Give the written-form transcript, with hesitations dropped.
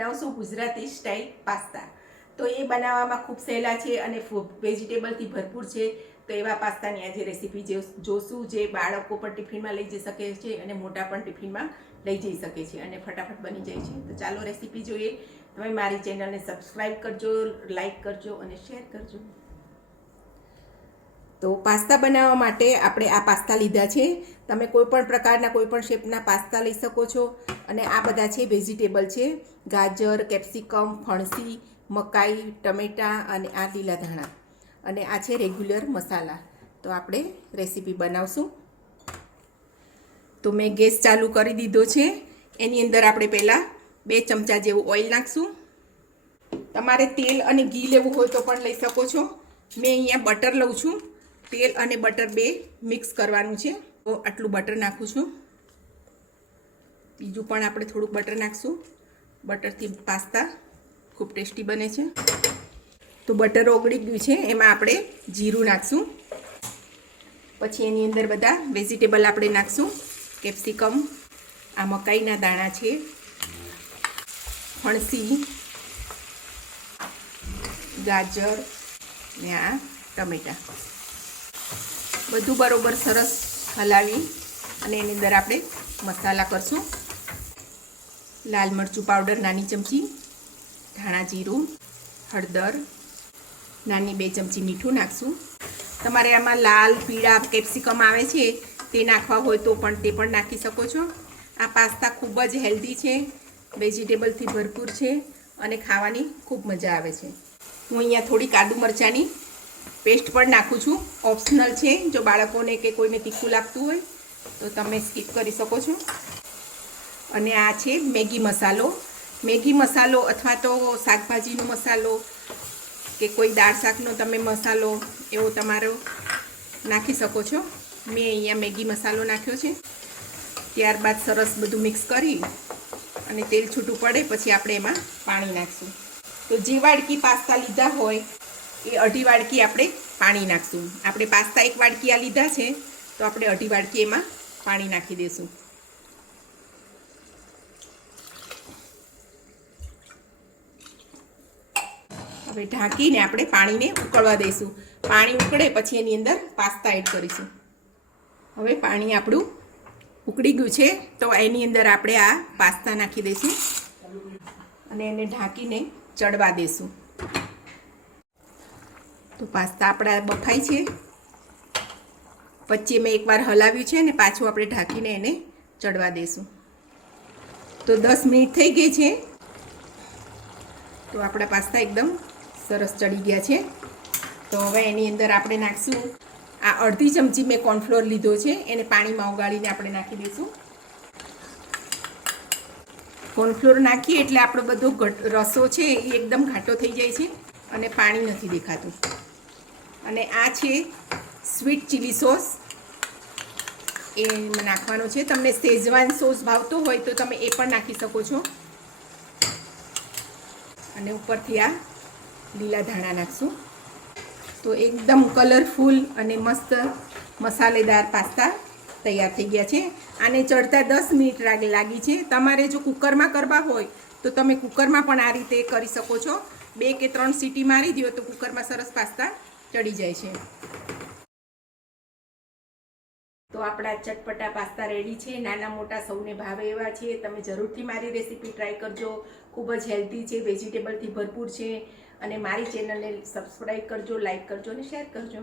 બનાવશું Gujarati style pasta. તો એ બનાવવામાં ખૂબ સહેલા છે અને વેજીટેબલથી ભરપૂર છે. તો એવા પાસ્તાની આજે રેસીપી જોશું જે બાળકો પણ ટિફિનમાં લઈ જઈ શકે છે અને મોટા પણ ટિફિનમાં લઈ જઈ શકે છે અને ફટાફટ બની જાય છે. તો ચાલો રેસીપી જોઈએ. તમે મારી ચેનલને સબસ્ક્રાઈબ કરજો, લાઈક કરજો અને શેર કરજો. તો પાસ્તા બનાવવા માટે આપણે આ પાસ્તા લીધા છે. તમે કોઈપણ પ્રકારના કોઈપણ શેપના પાસ્તા લઈ શકો છો. અને આ બધા છે વેજીટેબલ છે, ગાજર, કેપ્સિકમ, ફણસી, મકાઈ, ટમેટાં અને આ લીલા ધાણા. અને આ છે રેગ્યુલર મસાલા. તો આપણે રેસીપી બનાવશું. તો મેં ગેસ ચાલુ કરી દીધો છે. એની અંદર આપણે પહેલાં 2 ચમચા જેવું ઓઇલ નાખશું. તમારે તેલ અને ઘી લેવું હોય તો પણ લઈ શકો છો. મેં અહીંયા બટર લઉં છું. તેલ અને બટર બે મિક્સ કરવાનું છે. તો આટલું બટર નાખું છું. બીજું પણ આપણે થોડુંક બટર નાખશું. બટરથી પાસ્તા ખૂબ ટેસ્ટી બને છે. તો બટર ઓગળી ગયું છે. એમાં આપણે જીરું નાખશું. પછી એની અંદર બધા વેજીટેબલ આપણે નાખશું. કેપ્સિકમ, આ મકાઈના દાણા છે, ફણસી, ગાજર ને આ ટમેટાં. બધું બરોબર સરસ હલાવી અને એની અંદર આપણે મસાલા કરશું. લાલ મરચું પાવડર નાની ચમચી, ધાણા જીરું, હળદર, નાની 2 ચમચી મીઠું નાખશું. તમારે આમાં લાલ પીળા કેપ્સિકમ આવે છે તે નાખવા હોય તો પણ તે પણ નાખી શકો છો. આ પાસ્તા ખૂબ જ હેલ્ધી છે, વેજીટેબલથી ભરપૂર છે અને ખાવાની ખૂબ મજા આવે છે. હું અહીંયા થોડીક આદુ મરચાંની પેસ્ટ પણ નાખું છું. ઓપ્શનલ છે. જો બાળકોને કે કોઈને તીખું લાગતું હોય તો તમે સ્કીપ કરી શકો છો. અને આ છે મેગી મસાલો. મેગી મસાલો અથવા તો શાકભાજીનો મસાલો કે કોઈ દાળ શાકનો તમે મસાલો એવો તમારો નાખી શકો છો. મેં અહીંયા મેગી મસાલો નાખ્યો છે. ત્યારબાદ સરસ બધું મિક્સ કરી અને તેલ છૂટું પડે પછી આપણે એમાં પાણી નાખીશું. તો જે વાડકી પાસ્તા લીધા હોય એ 1/2 વાડકી આપણે પાણી નાખીશું. આપણે પાસ્તા 1 વાડકી આ લીધા છે તો આપણે 1/2 વાડકી એમાં પાણી નાખી દઈશું. હવે ઢાંકીને આપણે પાણીને ઉકળવા દઈશું. પાણી ઉકળે પછી એની અંદર પાસ્તા એડ કરીશું. હવે પાણી આપણું ઉકળી ગયું છે તો એની અંદર આપણે આ પાસ્તા નાખી દઈશું અને એને ઢાંકીને ચડવા દઈશું. તો પાસ્તા આપણા બફાય છે. વચ્ચે મેં એકવાર હલાવ્યું છે અને પાછું આપણે ઢાંકીને એને ચડવા દઈશું. તો 10 મિનિટ થઈ ગઈ છે. તો આપણા પાસ્તા એકદમ સરસ ચડી ગયા છે. તો હવે એની અંદર આપણે નાખશું આ 1/2 ચમચી મેં કોર્નફ્લોર લીધો છે. એને પાણીમાં ઓગાળીને આપણે નાખી દઈશું. કોર્નફ્લોર નાખીએ એટલે આપણો બધો રસો છે એ એકદમ ઘાટો થઈ જાય છે અને પાણી નથી દેખાતું. અને આ છે સ્વીટ ચીલી સોસ. એ નાખવાનો છે. તમને શેઝવાન સોસ ભાવતો હોય તો તમે એ પણ નાખી શકો છો. અને ઉપરથી આ લીલા ધાણા નાખશું. તો એકદમ કલરફુલ અને મસ્ત મસાલેદાર પાસ્તા તૈયાર થઈ ગયા છે. આને ચડતા 10 મિનિટ લાગી છે. તમારે જો કુકરમાં કરવા હોય તો તમે કુકરમાં પણ આ રીતે કરી શકો છો. 2 કે 3 સીટી મારી દો તો કુકરમાં સરસ પાસ્તા ચડી જાય છે. તો આપણા ચટપટા પાસ્તા રેડી છે. નાના મોટા સૌને ભાવે એવા છે. તમે જરૂરથી મારી રેસીપી ટ્રાય કરજો. ખૂબ જ હેલ્ધી છે, વેજીટેબલથી ભરપૂર છે. અને મારી ચેનલને સબસ્ક્રાઈબ કરજો, લાઈક કરજો અને શેર કરજો.